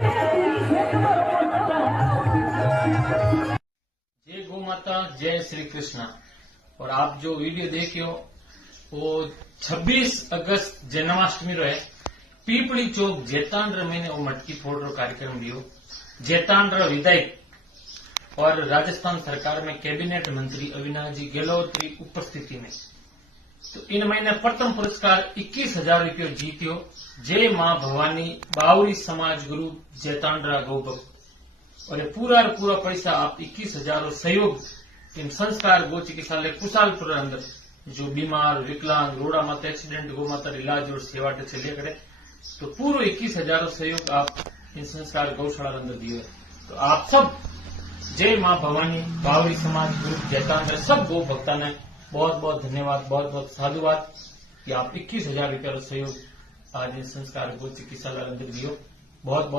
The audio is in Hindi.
जय गौ माता, जय श्री कृष्णा। और आप जो वीडियो देखियो वो 26 अगस्त जन्माष्टमी रो है। पीपली चौक जेतांड्र में वो मटकी फोड़ रो कार्यक्रम लियो। जेतांड्र विधायक और राजस्थान सरकार में कैबिनेट मंत्री अविनाश जी गहलोत की उपस्थिति में तो इन महीने प्रथम पुरस्कार 21,000 रुपये जीत्यो। जय मां भवानी बावरी समाज गुरु जेतांड्रा गौभक्त। और ये पूरा पैसा आप 21,000 सहयोग इन संस्कार गो चिकित्सालय कुशालपुर अंदर जो बीमार विकलांग रोड़ा माता एक्सीडेंट गौ माता इलाज और सेवा से लेकर तो पूरा 21,000 सहयोग आप इन संस्कार गौशाला अंदर दिए। तो आप सब जय मां भवानी बावरी समाज ग्रुप जेतांद्र सब गौ भक्ता ने बहुत बहुत धन्यवाद, बहुत बहुत साधुवाद कि आप 21,000 रुपया सहयोग आज इन संस्कार गो चिकित्सालय अंदर दियो। बहुत बहुत